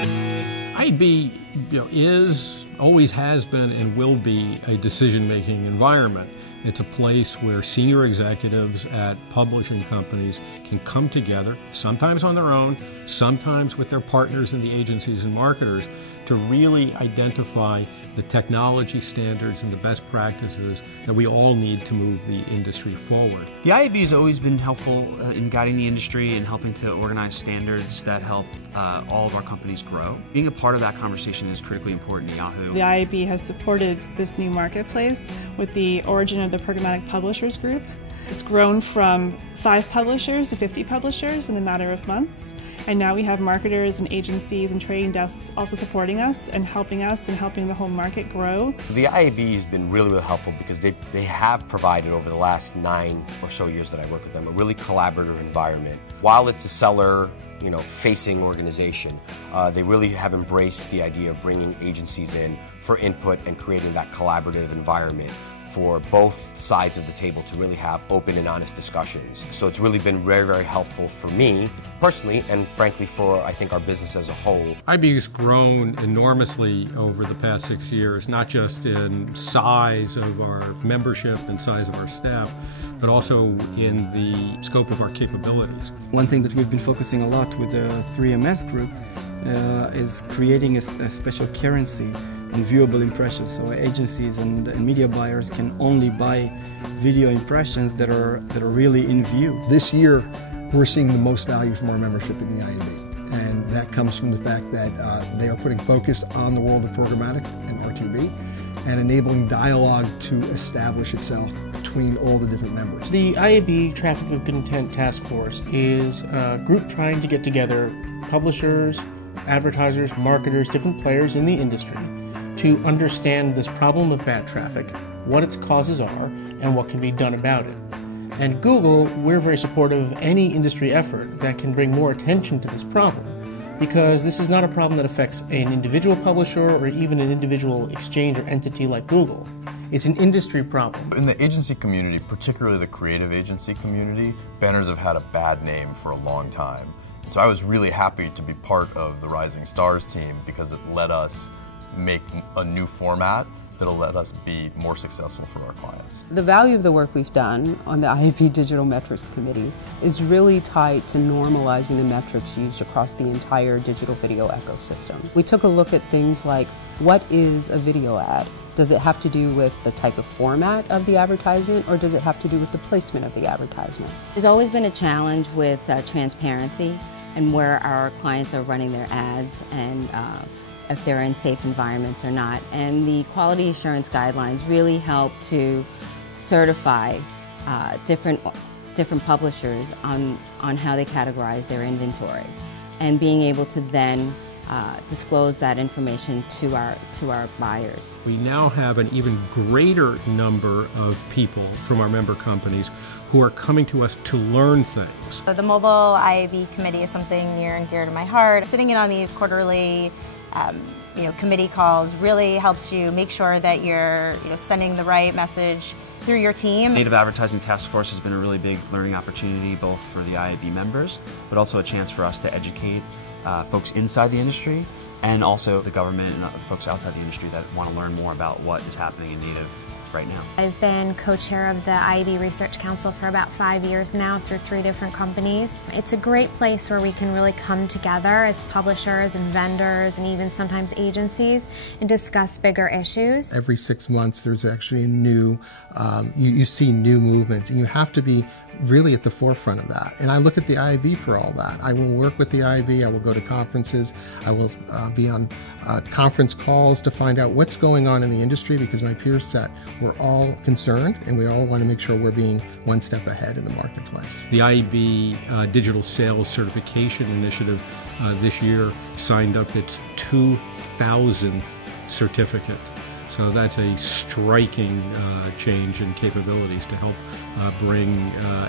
IAB, always has been and will be a decision-making environment. It's a place where senior executives at publishing companies can come together, sometimes on their own, sometimes with their partners in the agencies and marketers, to really identify the technology standards and the best practices that we all need to move the industry forward. The IAB has always been helpful in guiding the industry and helping to organize standards that help all of our companies grow. Being a part of that conversation is critically important to Yahoo. The IAB has supported this new marketplace with the origin of the Programmatic Publishers Group. It's grown from 5 publishers to 50 publishers in a matter of months. And now we have marketers and agencies and trading desks also supporting us and helping the whole market grow. The IAB has been really helpful because they have provided over the last 9 or so years that I work with them a really collaborative environment. While it's a seller facing organization, they really have embraced the idea of bringing agencies in for input and creating that collaborative environment for both sides of the table to really have open and honest discussions. So it's really been very helpful for me personally, and frankly for, I think, our business as a whole. IAB has grown enormously over the past 6 years, not just in size of our membership and size of our staff, but also in the scope of our capabilities. One thing that we've been focusing a lot with the 3MS group is creating a special currency and viewable impressions. So agencies and media buyers can only buy video impressions that are really in view. This year, we're seeing the most value from our membership in the IAB. And that comes from the fact that they are putting focus on the world of programmatic and RTB and enabling dialogue to establish itself between all the different members. The IAB Traffic of Good Intent Task Force is a group trying to get together publishers, advertisers, marketers, different players in the industry to understand this problem of bad traffic, what its causes are, and what can be done about it. And Google, we're very supportive of any industry effort that can bring more attention to this problem, because this is not a problem that affects an individual publisher or even an individual exchange or entity like Google. It's an industry problem. In the agency community, particularly the creative agency community, banners have had a bad name for a long time. So I was really happy to be part of the Rising Stars team because it let us make a new format that'll let us be more successful for our clients. The value of the work we've done on the IAB Digital Metrics Committee is really tied to normalizing the metrics used across the entire digital video ecosystem. We took a look at things like, what is a video ad? Does it have to do with the type of format of the advertisement, or does it have to do with the placement of the advertisement? There's always been a challenge with transparency and where our clients are running their ads and if they're in safe environments or not. And the quality assurance guidelines really help to certify different publishers on how they categorize their inventory, and being able to then disclose that information to our buyers. We now have an even greater number of people from our member companies who are coming to us to learn things. The mobile IAB committee is something near and dear to my heart. Sitting in on these quarterly committee calls really helps you make sure that you're sending the right message through your team. Native Advertising Task Force has been a really big learning opportunity both for the IAB members, but also a chance for us to educate folks inside the industry and also the government and folks outside the industry that want to learn more about what is happening in Native right now. I've been co-chair of the IAB Research Council for about 5 years now through 3 different companies. It's a great place where we can really come together as publishers and vendors and even sometimes agencies and discuss bigger issues. Every 6 months there's actually a new, you see new movements, and you have to be really at the forefront of that. And I look at the IAB for all that. I will work with the IAB, I will go to conferences, I will be on conference calls to find out what's going on in the industry, because my peer set, we're all concerned and we all want to make sure we're being one step ahead in the marketplace. The IAB Digital Sales Certification Initiative this year signed up its 2,000th certificate. So that's a striking change in capabilities to help bring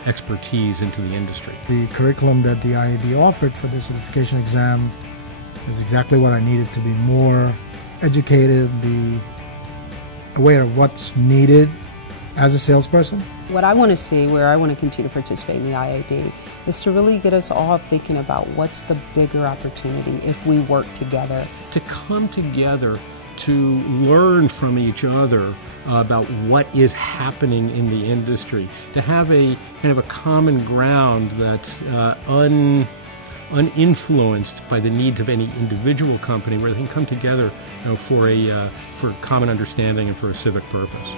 expertise into the industry. The curriculum that the IAB offered for the certification exam is exactly what I needed to be more educated, be aware of what's needed as a salesperson. What I want to see, where I want to continue to participate in the IAB, is to really get us all thinking about what's the bigger opportunity if we work together. To come together to learn from each other about what is happening in the industry, to have a kind of a common ground that's uninfluenced by the needs of any individual company, where they can come together, for a common understanding and for a civic purpose.